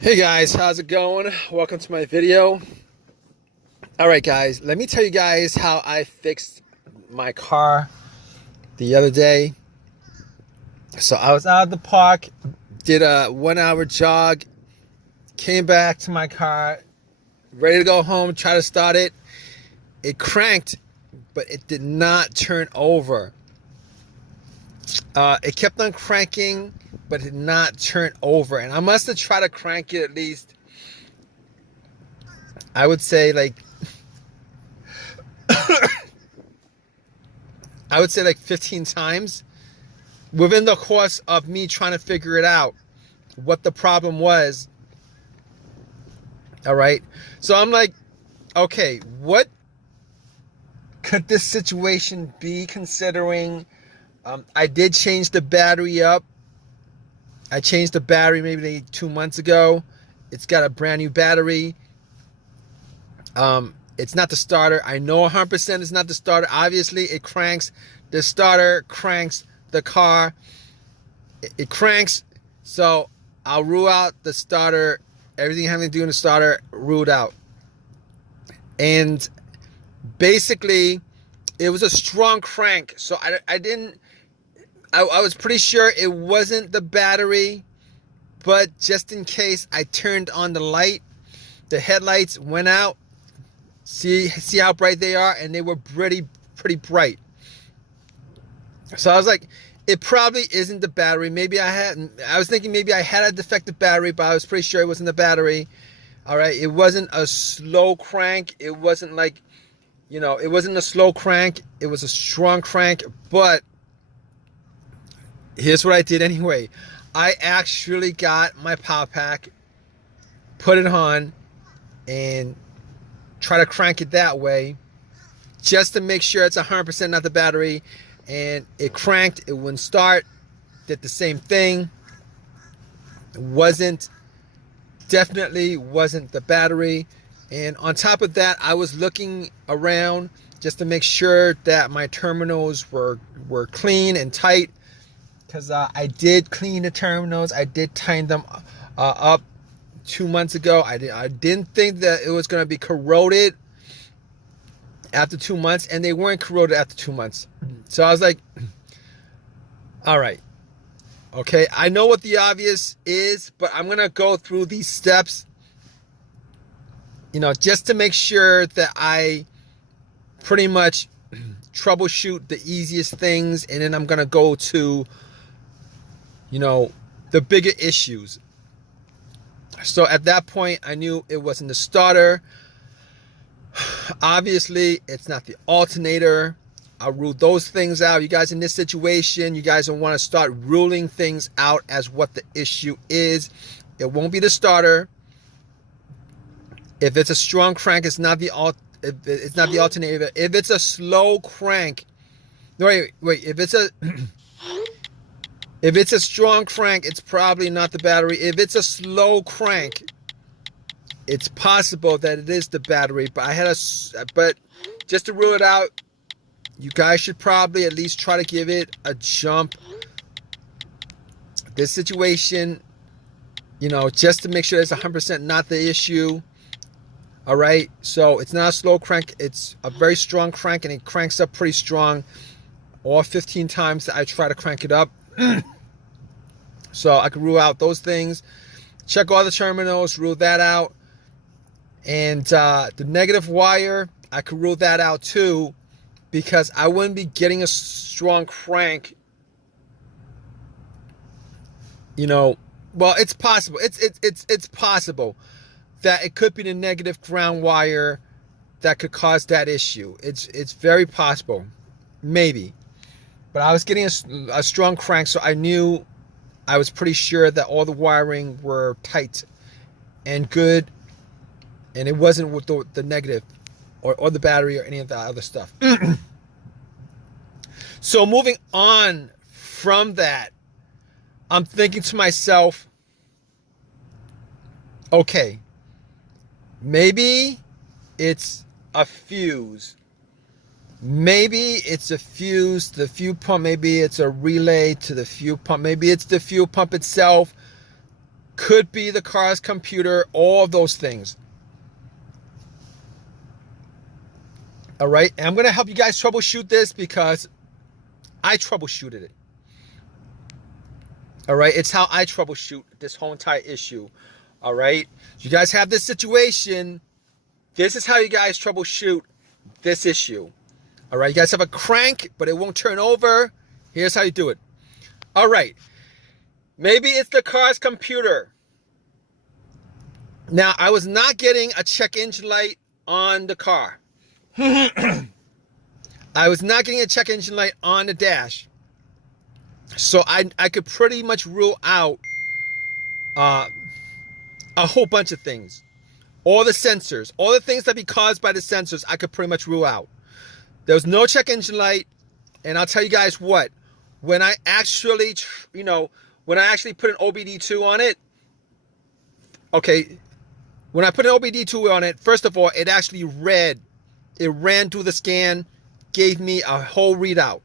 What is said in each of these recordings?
Hey guys, how's it going? Welcome to my video. Alright guys, let me tell you guys how I fixed my car the other day. So I was out of the park, did a 1 hour jog, came back to my car, ready to go home, try to start it. It cranked, but it did not turn over. It kept on cranking, but it did not turn over. And I must have tried to crank it at least, I would say like 15 times within the course of me trying to figure it out, what the problem was. All right. So I'm like, okay, what could this situation be, considering I did change the battery up. I changed the battery maybe 2 months ago. It's got a brand new battery. It's not the starter. I know 100% it's not the starter. Obviously, it cranks. The starter cranks the car. It cranks. So I'll rule out the starter. Everything having to do with the starter, ruled out. And basically, it was a strong crank. So I was pretty sure it wasn't the battery. But just in case, I turned on the light. The headlights went out. See how bright they are, and they were pretty bright. So I was like, it probably isn't the battery. I was thinking maybe I had a defective battery, but I was pretty sure it wasn't the battery. All right, it wasn't a slow crank. It wasn't like, it wasn't a slow crank. It was a strong crank. But here's what I did anyway. I actually got my power pack, put it on, and try to crank it that way, just to make sure it's 100% not the battery. And it cranked. It wouldn't start. Did the same thing. Definitely wasn't the battery. And on top of that, I was looking around just to make sure that my terminals were clean and tight, because I did clean the terminals. I did tighten them up 2 months ago. I didn't think that it was going to be corroded after 2 months, and they weren't corroded after 2 months. So I was like, all right, okay, I know what the obvious is, but I'm going to go through these steps, just to make sure that I pretty much troubleshoot the easiest things, and then I'm going to go to, the bigger issues. So at that point, I knew it wasn't the starter. Obviously, it's not the alternator. I ruled those things out. You guys, in this situation, you guys don't want to start ruling things out as what the issue is. It won't be the starter. If it's a strong crank, it's not the alternator. If it's a slow crank, wait. If it's a strong crank, it's probably not the battery. If it's a slow crank, it's possible that it is the battery. But just to rule it out, you guys should probably at least try to give it a jump. This situation, just to make sure it's 100% not the issue. All right. So it's not a slow crank. It's a very strong crank, and it cranks up pretty strong. All 15 times that I try to crank it up. So I can rule out those things. Check all the terminals, rule that out. And the negative wire, I could rule that out too, because I wouldn't be getting a strong crank. Well, it's possible. It's possible that it could be the negative ground wire that could cause that issue. It's very possible, maybe. But I was getting a strong crank, so I was pretty sure that all the wiring were tight and good, and it wasn't with the negative or the battery or any of the other stuff. So moving on from that, I'm thinking to myself, okay, maybe it's a fuse. Maybe it's a fuse, the fuel pump. Maybe it's a relay to the fuel pump. Maybe it's the fuel pump itself. Could be the car's computer, all of those things. All right, and I'm going to help you guys troubleshoot this because I troubleshooted it. All right, it's how I troubleshoot this whole entire issue. All right, you guys have this situation. This is how you guys troubleshoot this issue. All right, you guys have a crank, but it won't turn over. Here's how you do it. All right, maybe it's the car's computer. Now, I was not getting a check engine light on the car. I was not getting a check engine light on the dash. So I could pretty much rule out a whole bunch of things. All the sensors, all the things that be caused by the sensors, I could pretty much rule out. There was no check engine light. And I'll tell you guys what, when I actually, when I actually put an OBD2 on it, okay, when I put an OBD2 on it, first of all, it actually read. It ran through the scan, gave me a whole readout.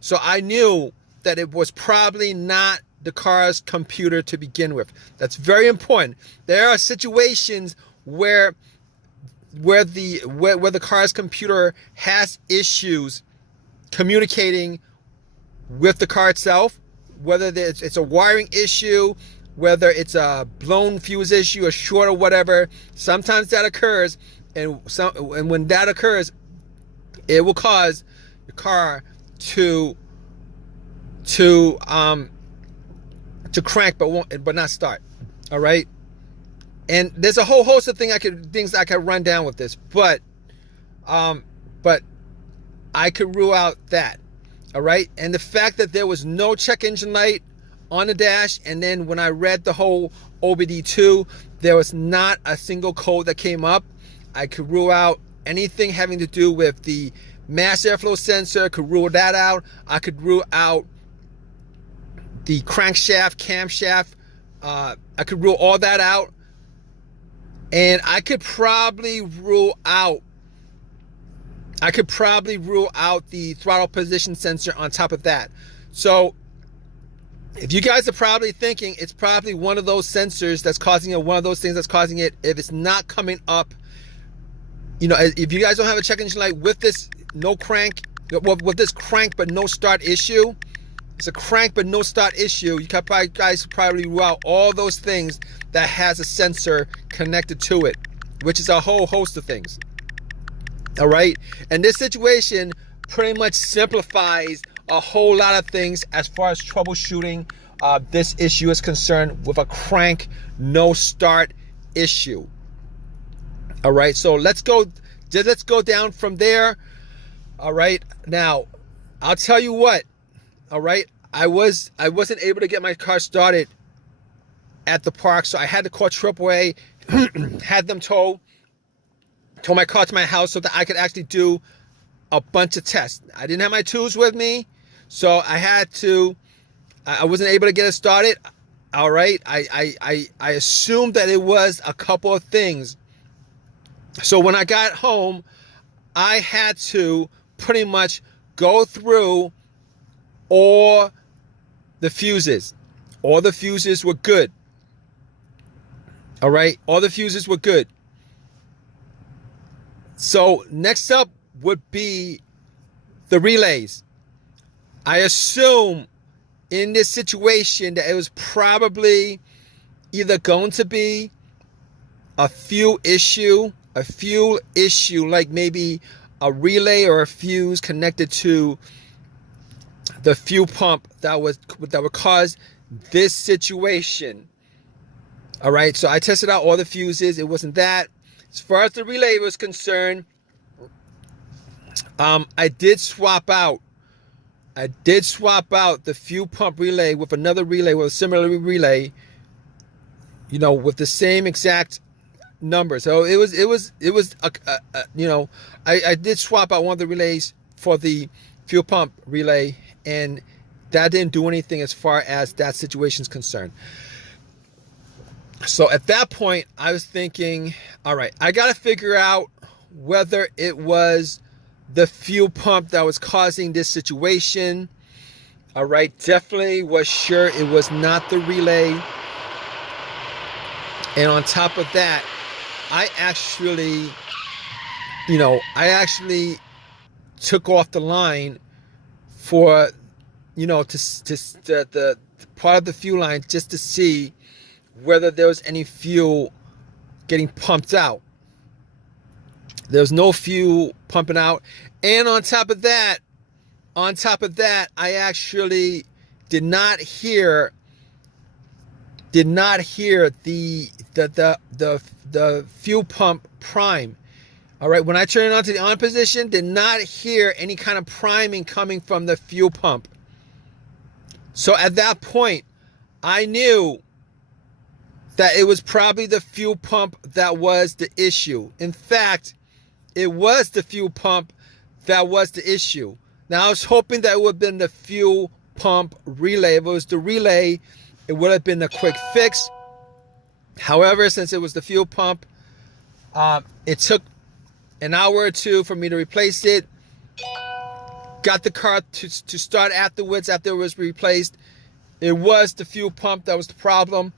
So I knew that it was probably not the car's computer to begin with. That's very important. There are situations where the car's computer has issues communicating with the car itself, whether it's a wiring issue, whether it's a blown fuse issue, a short or whatever. Sometimes that occurs. And when that occurs, it will cause the car to crank but not start. All right, and there's a whole host of things I could run down with this, but I could rule out that. All right, and the fact that there was no check engine light on the dash, and then when I read the whole OBD2, there was not a single code that came up. I could rule out anything having to do with the mass airflow sensor, could rule that out. I could rule out the crankshaft, camshaft. I could rule all that out. And I could probably rule out the throttle position sensor on top of that. So if you guys are probably thinking it's probably one of those sensors that's causing it, one of those things that's causing it, if it's not coming up, if you guys don't have a check engine light with this with this crank but no start issue, it's a crank but no start issue, you guys probably rule out all those things that has a sensor connected to it, which is a whole host of things. All right, and this situation pretty much simplifies a whole lot of things as far as troubleshooting this issue is concerned with a crank no start issue. All right, so let's go down from there. All right, now I'll tell you what. All right, I wasn't able to get my car started at the park, so I had to call AAA, had them tow my car to my house so that I could actually do a bunch of tests. I didn't have my tools with me, so I wasn't able to get it started. All right, I assumed that it was a couple of things. So when I got home, I had to pretty much go through all the fuses. All the fuses were good. All right, all the fuses were good. So next up would be the relays. I assume in this situation that it was probably either going to be a fuel issue, like maybe a relay or a fuse connected to the fuel pump that would cause this situation. All right, so I tested out all the fuses. It wasn't that. As far as the relay was concerned, I did swap out the fuel pump relay with another relay, with a similar relay, with the same exact number. So it was I did swap out one of the relays for the fuel pump relay, and that didn't do anything as far as that situation is concerned. So at that point, I was thinking, all right, I got to figure out whether it was the fuel pump that was causing this situation. All right, definitely was sure it was not the relay. And on top of that, I actually took off the line for, the part of the fuel line just to see whether there was any fuel getting pumped out. There was no fuel pumping out. And on top of that, I actually did not hear the fuel pump prime. All right, when I turned it on to the on position, did not hear any kind of priming coming from the fuel pump. So at that point, I knew that it was probably the fuel pump that was the issue. In fact, it was the fuel pump that was the issue. Now, I was hoping that it would have been the fuel pump relay. If it was the relay, it would have been a quick fix. However, since it was the fuel pump, it took an hour or two for me to replace it. Got the car to start afterwards after it was replaced. It was the fuel pump that was the problem.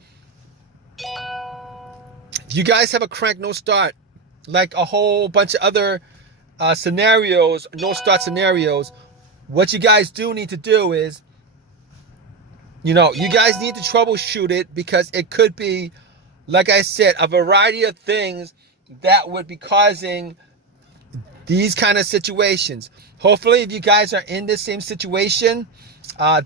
If you guys have a crank no start, like a whole bunch of other scenarios, no start scenarios, what you guys do need to do is, you guys need to troubleshoot it, because it could be, like I said, a variety of things that would be causing these kind of situations. Hopefully, if you guys are in the same situation,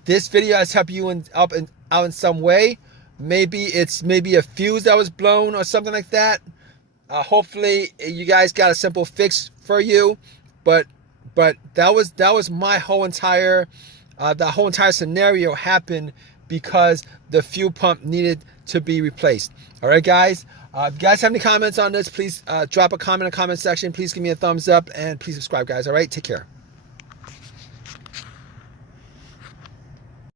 this video has helped you out in some way. Maybe it's a fuse that was blown or something like that. Hopefully, you guys got a simple fix for you. But that was my whole entire the whole entire scenario happened because the fuel pump needed to be replaced. All right, guys. If you guys have any comments on this, please drop a comment in the comment section. Please give me a thumbs up and please subscribe, guys. All right, take care.